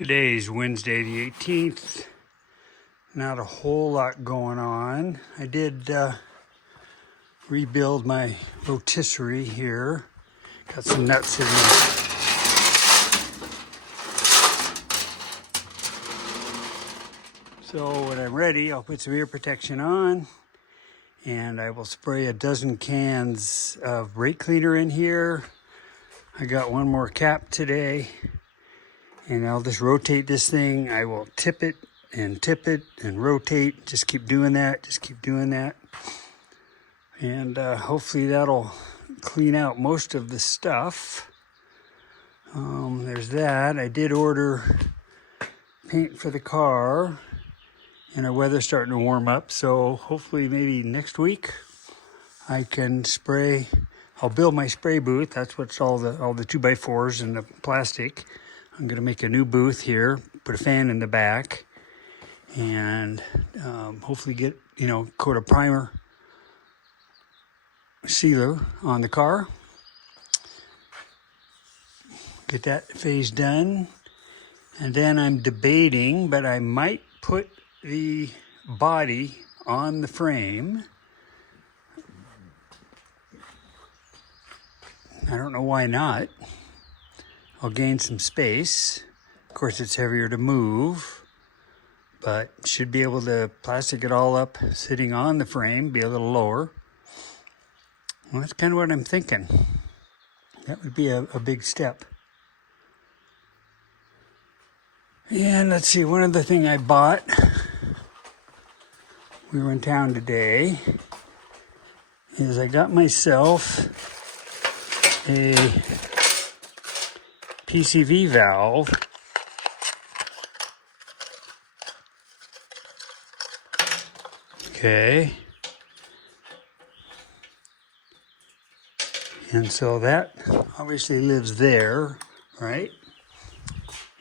Today's Wednesday the 18th. Not a whole lot going on. I did rebuild my rotisserie here. Got some nuts in there. So when I'm ready, I'll put some ear protection on and I will spray a dozen cans of brake cleaner in here. I got one more cap today. And I'll just rotate this thing. I will tip it and rotate. Just keep doing that. And hopefully that'll clean out most of the stuff. There's that. I did order paint for the car. And our weather's starting to warm up. So hopefully maybe next week I can spray. I'll build my spray booth. That's what's all the 2x4s and the plastic. I'm going to make a new booth here, put a fan in the back, and hopefully get, coat a primer sealer on the car. Get that phase done. And then I'm debating, but I might put the body on the frame. I don't know why not. I'll gain some space. Of course, it's heavier to move, but should be able to plastic it all up sitting on the frame, be a little lower. Well, that's kind of what I'm thinking. That would be a big step. And let's see, one other thing I bought. We were in town today. Is I got myself a PCV valve. Okay. And so that obviously lives there, right?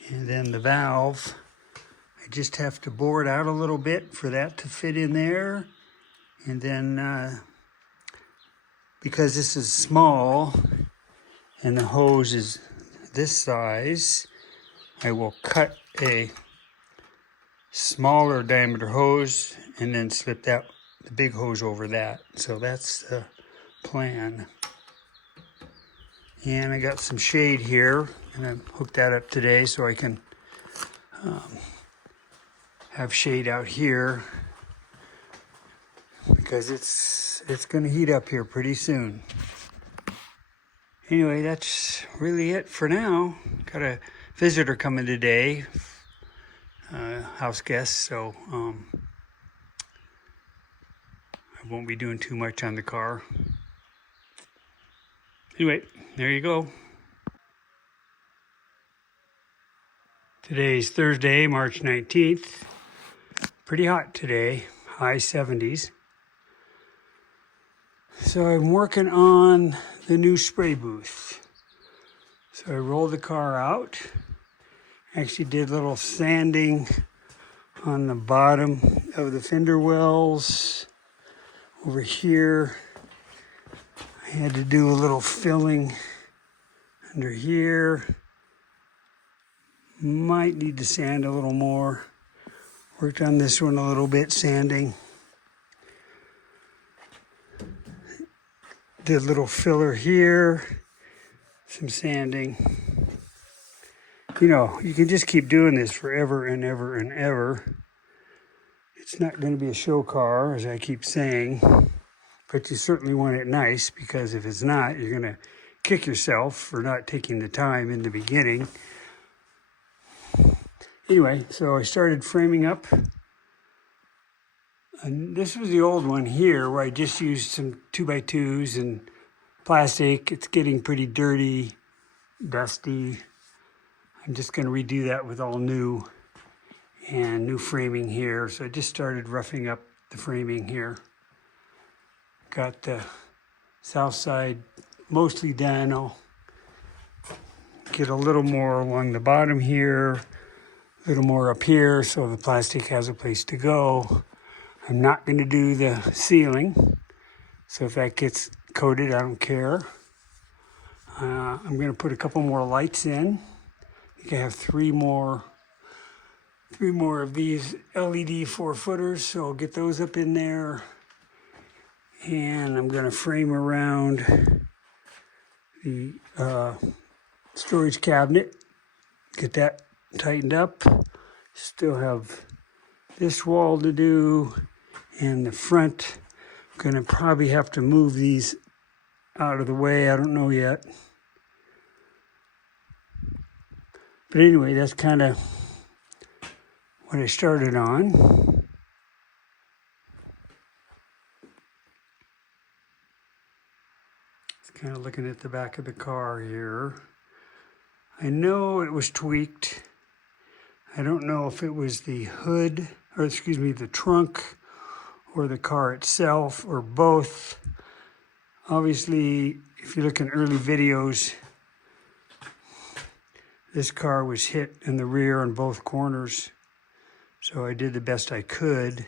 And then the valve, I just have to bore it out a little bit for that to fit in there. And then, because this is small and the hose is this size, I will cut a smaller diameter hose and then slip the big hose over that. So that's the plan. And I got some shade here, and I hooked that up today so I can have shade out here because it's going to heat up here pretty soon. Anyway, that's really it for now. Got a visitor coming today, house guest, so I won't be doing too much on the car. Anyway, there you go. Today's Thursday, March 19th. Pretty hot today, high 70s. So I'm working on the new spray booth. So I rolled the car out. Actually did a little sanding on the bottom of the fender wells. Over here, I had to do a little filling under here. Might need to sand a little more. Worked on this one a little bit, sanding. Did a little filler here, some sanding. You can just keep doing this forever and ever and ever. It's not going to be a show car, as I keep saying, but you certainly want it nice, because if it's not, you're going to kick yourself for not taking the time in the beginning. Anyway, so I started framing up. And this was the old one here where I just used some 2x2s and plastic. It's getting pretty dirty, dusty. I'm just going to redo that with all new and new framing here. So I just started roughing up the framing here. Got the south side mostly done. I'll get a little more along the bottom here, a little more up here so the plastic has a place to go. I'm not going to do the ceiling, so if that gets coated, I don't care. I'm going to put a couple more lights in. I think I have 3 more 3 more of these LED 4-footers, so I'll get those up in there. And I'm going to frame around the storage cabinet, get that tightened up. Still have this wall to do, and the front, I'm going to probably have to move these out of the way. I don't know yet. But anyway, that's kind of what I started on. It's kind of looking at the back of the car here. I know it was tweaked. I don't know if it was the hood, or excuse me, the trunk, or the car itself, or both. Obviously, if you look in early videos, this car was hit in the rear on both corners. So I did the best I could.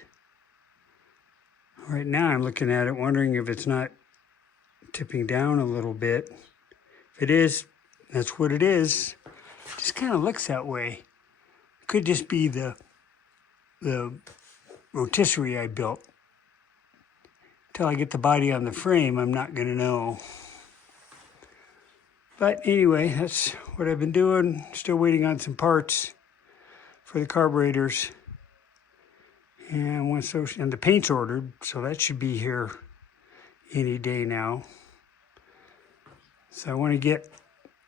Right now I'm looking at it, wondering if it's not tipping down a little bit. If it is, that's what it is. It just kind of looks that way. It could just be the rotisserie I built. Until I get the body on the frame, I'm not going to know. But anyway, that's what I've been doing. Still waiting on some parts for the carburetors. And once those, and the paint's ordered, so that should be here any day now. So I want to get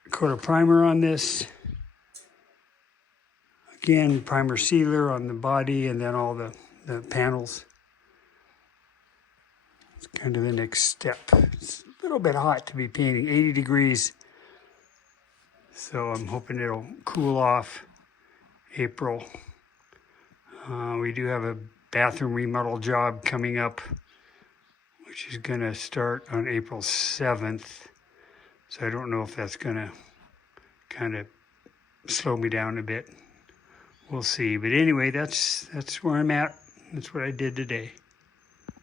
a coat of primer on this. Again, primer sealer on the body and then all the panels. It's kind of the next step. It's a little bit hot to be painting, 80 degrees. So I'm hoping it'll cool off April. We do have a bathroom remodel job coming up, which is going to start on April 7th. So I don't know if that's going to kind of slow me down a bit. We'll see. But anyway, that's where I'm at. That's what I did today.